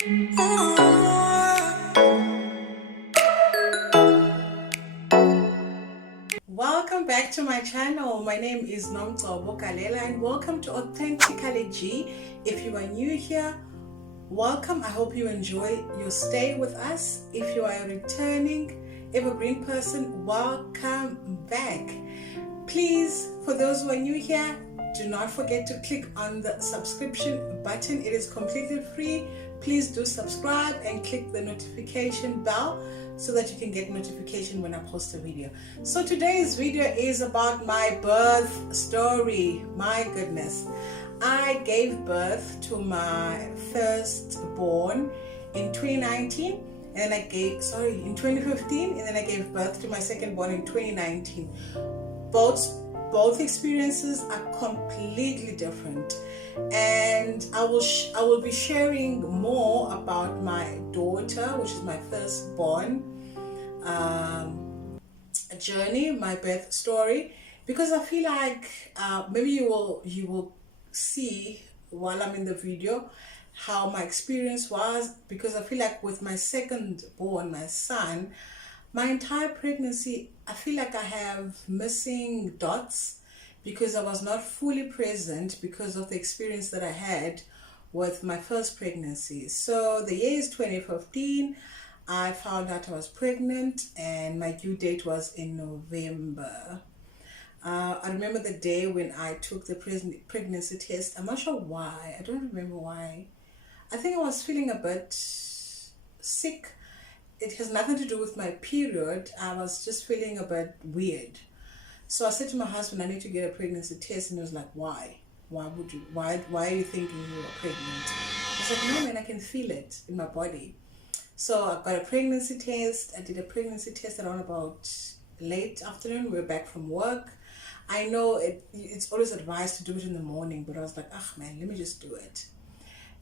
Welcome back to my channel. My name is Nomgcobo and welcome to Authentically Gee. If you are new here, welcome. I hope you enjoy your stay with us. If you are a returning evergreen person, welcome back. Please, for those who are new here, do not forget to click on the subscription button. It is completely free. Please do subscribe and click the notification bell so that you can get notification when I post a video. So today's video is about my birth story. My goodness. I gave birth to my firstborn in 2019 and then in 2015, and then I gave birth to my secondborn in 2019. Both experiences are completely different, and I will be sharing more about my daughter, which is my firstborn, journey, my birth story, because I feel like maybe you will see while I'm in the video how my experience was, because I feel like with my secondborn, my son, my entire pregnancy, I feel like I have missing dots because I was not fully present because of the experience that I had with my first pregnancy. So the year is 2015. I found out I was pregnant and my due date was in November. I remember the day when I took the pregnancy test. I'm not sure why. I don't remember why. I think I was feeling a bit sick. It has nothing to do with my period. I was just feeling a bit weird. So I said to my husband, I need to get a pregnancy test. And he was like, why? Why are you thinking you were pregnant? I was like, no man, I can feel it in my body. So I got a pregnancy test. I did a pregnancy test around about late afternoon. We were back from work. I know it's always advised to do it in the morning, but I was like, ah man, let me just do it.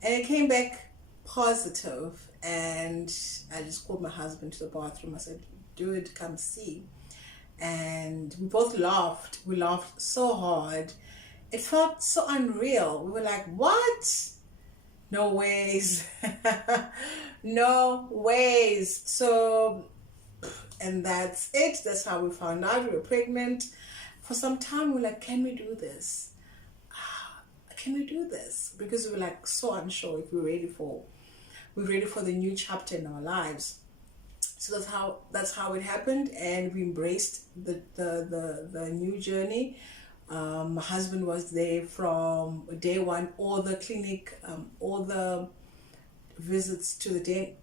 And it came back positive, and I just called my husband to the bathroom. I said, dude, come see. And we both laughed. We laughed so hard. It felt so unreal. We were like, what? No ways. No ways. So, and that's it. That's how we found out we were pregnant. For some time, we were like, can we do this? Can we do this? Because we were like so unsure if we're ready for the new chapter in our lives. So that's how it happened, and we embraced the new journey. My husband was there from day one, all the clinic, all the visits to the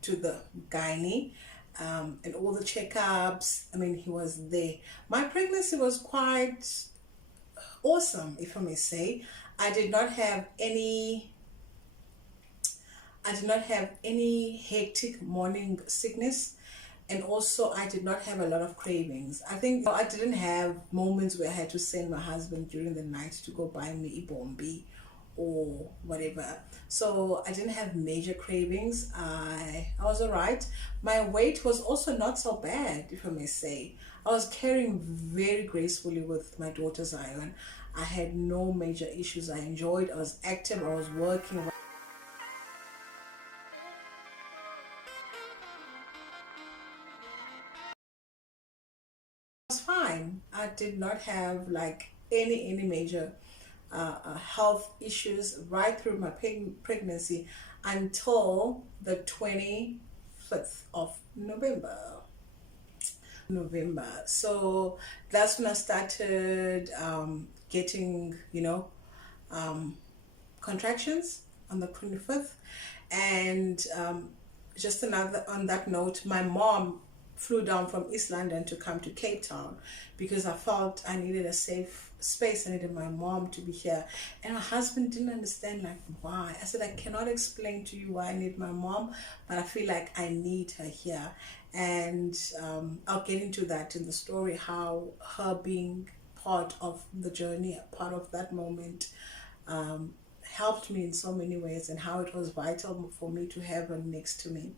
gynae, and all the checkups. I mean, he was there. My pregnancy was quite awesome, if I may say. I did not have any hectic morning sickness, and also I did not have a lot of cravings. I think I didn't have moments where I had to send my husband during the night to go buy me ibombi or whatever. So I didn't have major cravings. I was alright. My weight was also not so bad, if I may say. I was carrying very gracefully with my daughter's iron. I had no major issues. I enjoyed. I was active. I was working. It was fine. I did not have like any major health issues right through my pregnancy until the 25th of November. So that's when I started getting, contractions on the 25th. And just another on that note, my mom flew down from East London to come to Cape Town because I felt I needed a safe space. I needed my mom to be here, and my husband didn't understand like why. I said, I cannot explain to you why I need my mom, but I feel like I need her here. And I'll get into that in the story, how her being part of the journey, part of that moment, helped me in so many ways, and how it was vital for me to have her next to me.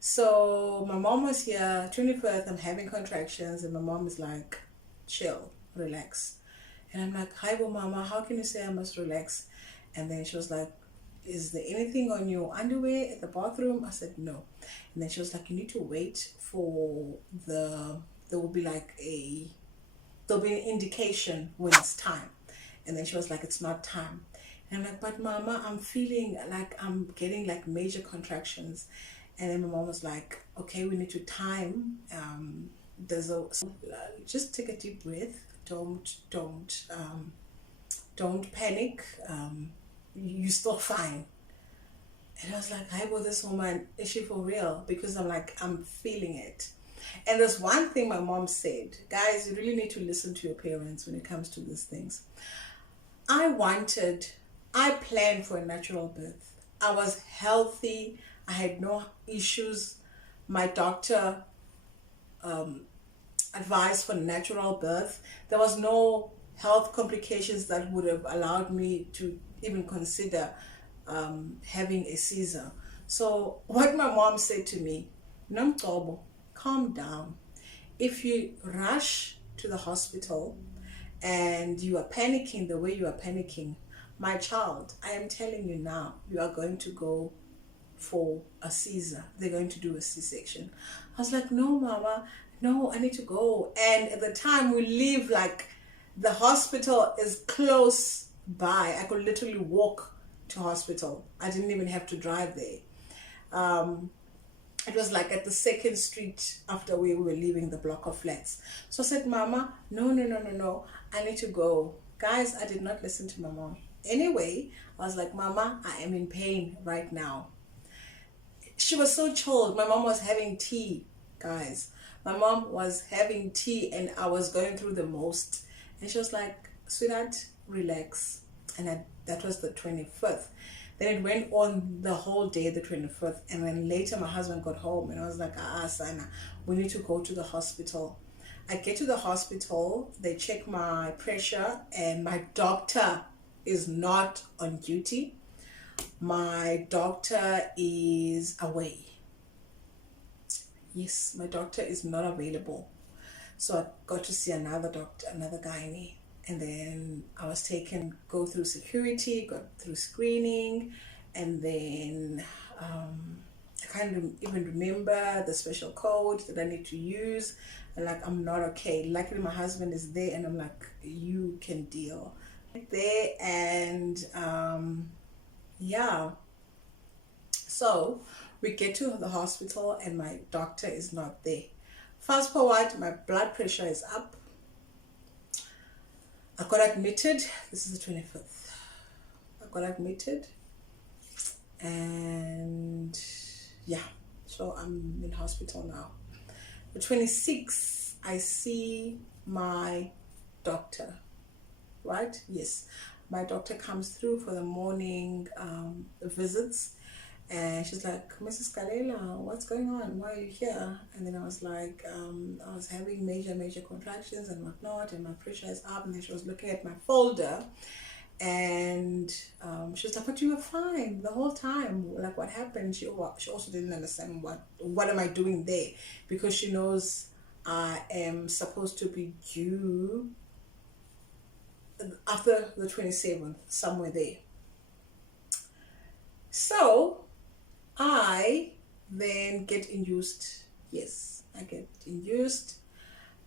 So my mom was here, 21st, I'm having contractions, and my mom is like, chill, relax. And I'm like, hi, well, mama, how can you say I must relax? And then she was like, is there anything on your underwear at the bathroom? I said, no. And then she was like, you need to wait for there will be like there'll be an indication when it's time. And then she was like, it's not time. And I'm like, but mama, I'm feeling like I'm getting like major contractions. And then my mom was like, okay, we need to time. Just take a deep breath. Don't panic. You're still fine. And I was like, hi, well, this woman, is she for real? Because I'm like, I'm feeling it. And there's one thing my mom said, guys, you really need to listen to your parents when it comes to these things. I planned for a natural birth. I was healthy. I had no issues. My doctor advised for natural birth. There was no health complications that would have allowed me to even consider having a Caesar. So what my mom said to me, Nomgcobo, calm down. If you rush to the hospital and you are panicking the way you are panicking, my child, I am telling you now, you are going to go for a Caesar. They're going to do a C-section. I was like, no, mama, no, I need to go. And at the time we live like the hospital is close by. I could literally walk to hospital. I didn't even have to drive there. It was like at the second street after we were leaving the block of flats. So I said, mama, no, I need to go. Guys, I did not listen to my mom. Anyway, I was like, mama, I am in pain right now. She was so chilled. My mom was having tea, guys. My mom was having tea and I was going through the most. And she was like, sweetheart, relax. And that was the 25th. Then it went on the whole day, the 25th. And then later my husband got home and I was like, Sana, we need to go to the hospital. I get to the hospital, they check my pressure and my doctor is not on duty. My doctor is away. Yes, my doctor is not available. So I got to see another doctor, another gynae. And then I was go through security, got through screening, and then I can't even remember the special code that I need to use. And like, I'm not okay. Luckily, my husband is there, and I'm like, you can deal. There, and yeah. So we get to the hospital, and my doctor is not there. Fast forward, my blood pressure is up. I got admitted. This is the 25th. I got admitted. And yeah, so I'm in hospital now. The 26th, I see my doctor, right? Yes. My doctor comes through for the morning visits. And she's like, Mrs. Galela, what's going on? Why are you here? And then I was like, I was having major contractions and whatnot, and my pressure is up. And then she was looking at my folder, and she was like, but you were fine the whole time. Like, what happened? She also didn't understand what am I doing there, because she knows I am supposed to be due after the 27th, somewhere there. So I then get induced. Yes, I get induced.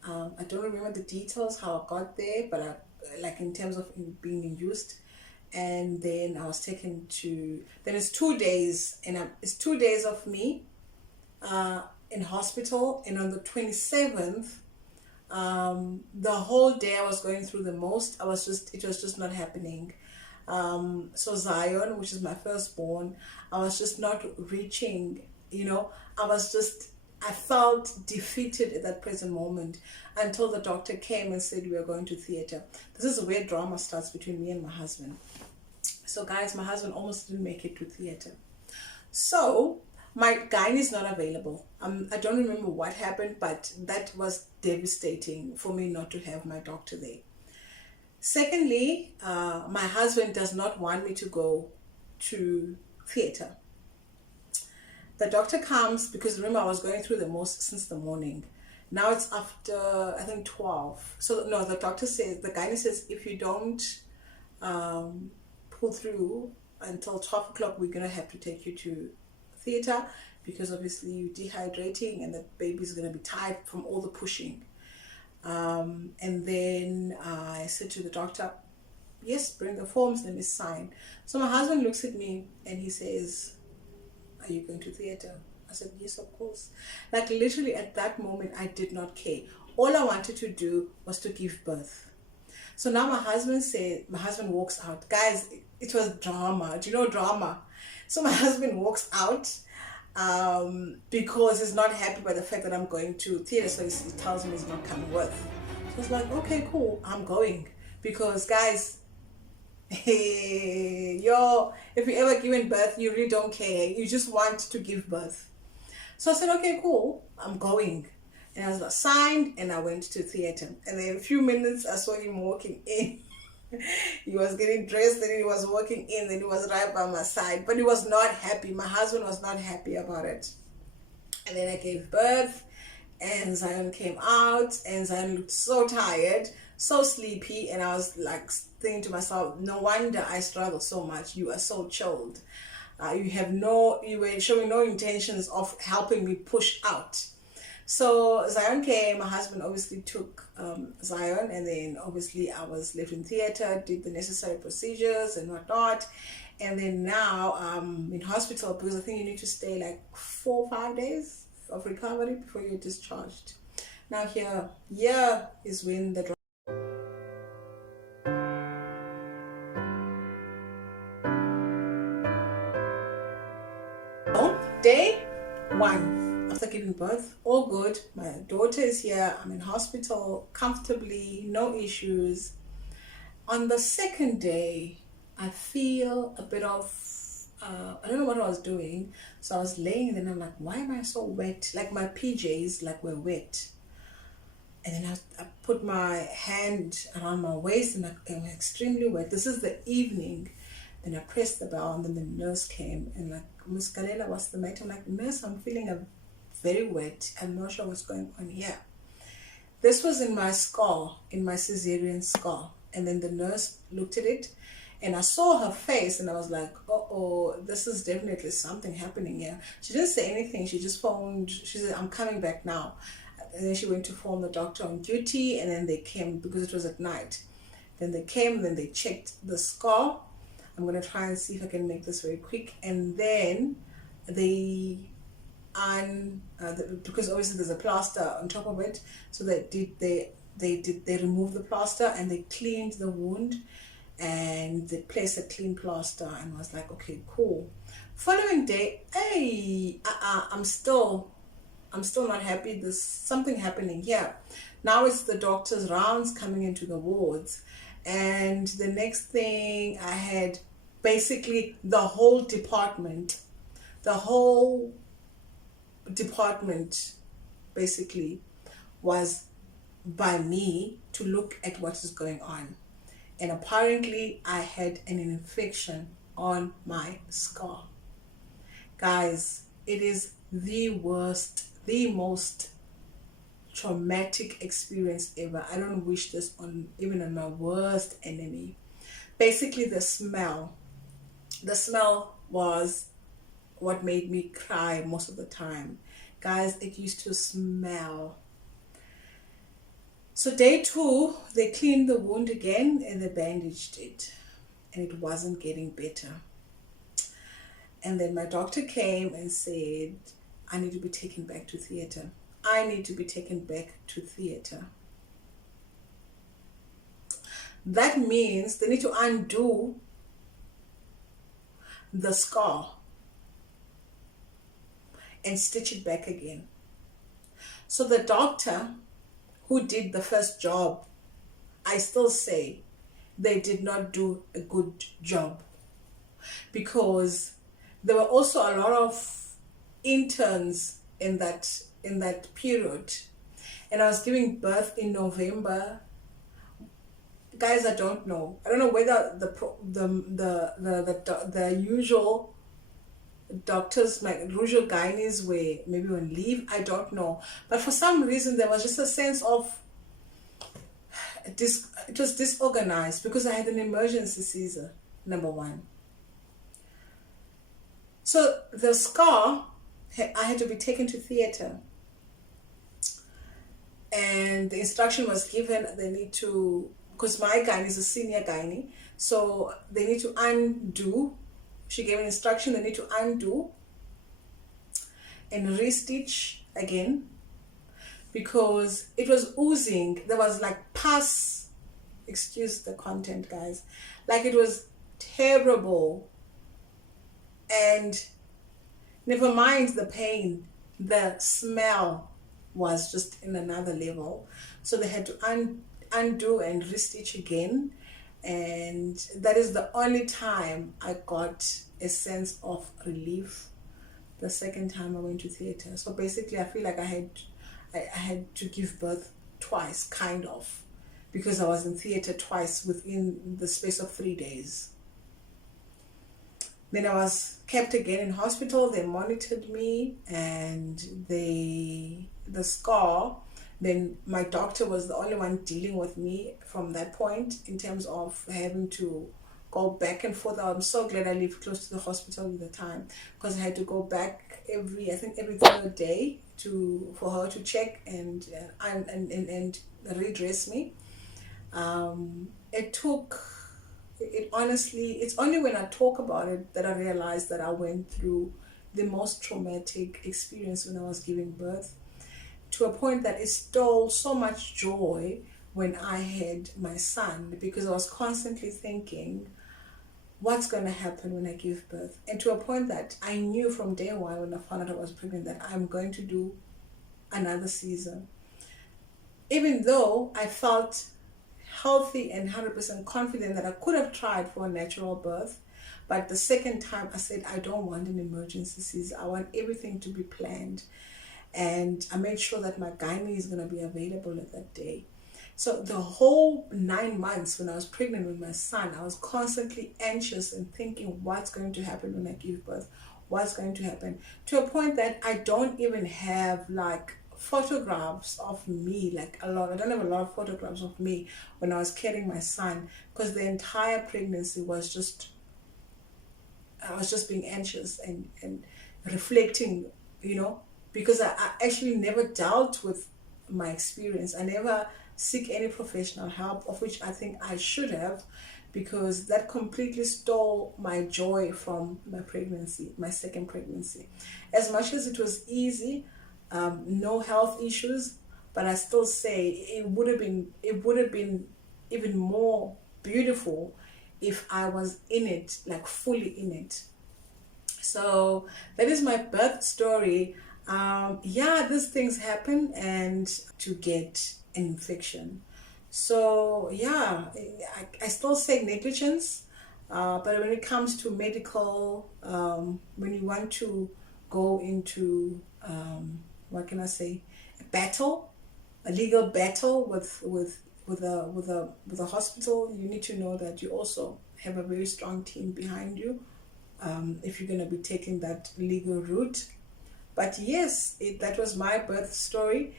I don't remember the details how I got there, but like in terms of being induced. And then I was taken to, then it's 2 days, and it's 2 days of me in hospital. And on the 27th, the whole day I was going through the most. It was just not happening. So Zion, which is my firstborn, I was just not reaching, I felt defeated at that present moment until the doctor came and said we are going to theater. This is where drama starts between me and my husband. So guys, my husband almost didn't make it to theater. So my gynae is not available. I don't remember what happened, but that was devastating for me not to have my doctor there. Secondly, my husband does not want me to go to theater. The doctor comes, because remember I was going through the most since the morning. Now it's after, I think, 12. So no, the gynae says, if you don't pull through until 12 o'clock we're gonna have to take you to theater, because obviously you're dehydrating and the baby's gonna be tired from all the pushing. And then I said to the doctor, yes, bring the forms, let me sign. So my husband looks at me and he says, are you going to theater? I said, yes, of course. Like literally at that moment, I did not care. All I wanted to do was to give birth. So now my husband walks out. Guys, it was drama. Do you know drama? So my husband walks out because he's not happy by the fact that I'm going to theater. So he tells me he's not coming with. So I was like, okay, cool, I'm going. Because guys, hey, yo, if you ever given birth, you really don't care. You just want to give birth. So I said, okay, cool, I'm going. And I was like, signed, and I went to theater. And then in a few minutes, I saw him walking in. He was getting dressed, and he was walking in, and he was right by my side. But he was not happy. My husband was not happy about it. And then I gave birth, and Zion came out, and Zion looked so tired, so sleepy, and I was like thinking to myself, no wonder I struggle so much. You are so chilled. You were showing no intentions of helping me push out. So Zion came, my husband obviously took Zion, and then obviously I was left in theater, did the necessary procedures and whatnot. And then now I'm in hospital because I think you need to stay like 4 or 5 days of recovery before you're discharged. Now here is when the day 1 after giving birth, all good. My daughter is here. I'm in hospital comfortably, no issues. On the second day, I feel a bit of I don't know what I was doing. So I was laying and then I'm like, why am I so wet? Like my PJs like were wet. And then I put my hand around my waist and it was extremely wet. This is the evening. Then I pressed the bell and then the nurse came and like, Miss Galela, what's the matter? I'm like, nurse, I'm feeling very wet. I'm not sure what's going on here. This was in my skull, in my cesarean skull. And then the nurse looked at it and I saw her face and I was like, oh, this is definitely something happening here. She didn't say anything. She just phoned. She said, I'm coming back now. And then she went to phone the doctor on duty, and then they came because it was at night. Then they came, then they checked the skull. I'm going to try and see if I can make this very quick. And then they because obviously there's a plaster on top of it, so they removed the plaster and they cleaned the wound and they placed a clean plaster, and I was like, okay, cool. Following day, hey, I'm still not happy. There's something happening here. Now it's the doctor's rounds coming into the wards, and the next thing I had basically the whole department basically was by me to look at what is going on. And apparently I had an infection on my skull. Guys, it is the worst, the most traumatic experience ever. I don't wish this on even on my worst enemy. Basically the smell was what made me cry most of the time. Guys, it used to smell. So day 2, they cleaned the wound again and they bandaged it, and it wasn't getting better. And then my doctor came and said, I need to be taken back to theater. I need to be taken back to theater. That means they need to undo the scar and stitch it back again. So the doctor who did the first job, I still say they did not do a good job, because there were also a lot of interns in that period, and I was giving birth in November. Guys, I don't know whether the usual doctors, my usual gynaes, were maybe on leave. I don't know, but for some reason there was just a sense of it was disorganized, because I had an emergency Caesar, number 1. So the scar, I had to be taken to theater, and the instruction was given, they need to, because my gynae is a senior gynae, so they need to undo. She gave an instruction, they need to undo and restitch again, because it was oozing. There was like pus, excuse the content, guys, like it was terrible. And never mind the pain, the smell was just in another level. So they had to undo and restitch again. And that is the only time I got a sense of relief, the second time I went to theater. So basically I feel like I had to give birth twice, kind of, because I was in theater twice within the space of 3 days. Then I was kept again in hospital. They monitored me, and the scar, then my doctor was the only one dealing with me from that point, in terms of having to go back and forth. I'm so glad I lived close to the hospital at the time, because I had to go back every, I think every third day, for her to check and redress me. It took, it honestly, it's only when I talk about it that I realized that I went through the most traumatic experience when I was giving birth, to a point that it stole so much joy when I had my son, because I was constantly thinking, what's going to happen when I give birth? And to a point that I knew from day one, when I found out I was pregnant, that I'm going to do another season. Even though I felt healthy and 100% confident that I could have tried for a natural birth, but the second time I said, I don't want an emergency season. I want everything to be planned. And I made sure that my gynae is going to be available at that day. So the whole 9 months when I was pregnant with my son, I was constantly anxious and thinking, what's going to happen when I give birth? What's going to happen? To a point that I don't even have like photographs of me, like a lot. I don't have a lot of photographs of me when I was carrying my son, because the entire pregnancy was just, I was just being anxious and reflecting, because I actually never dealt with my experience. I never seek any professional help, of which I think I should have, because that completely stole my joy from my pregnancy, my second pregnancy. As much as it was easy, no health issues, but I still say it would have been even more beautiful if I was in it, like fully in it. So that is my birth story. Yeah, these things happen, and to get an infection. So yeah, I still say negligence, but when it comes to medical, when you want to go into, what can I say, a battle, a legal battle with a hospital, you need to know that you also have a very strong team behind you, if you're going to be taking that legal route. But yes, that was my birth story.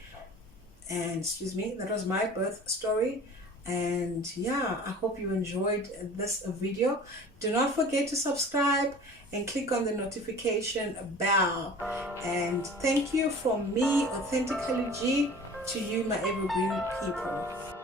And excuse me, that was my birth story. And yeah, I hope you enjoyed this video. Do not forget to subscribe and click on the notification bell. And thank you from me, Authentically G, to you, my evergreen people.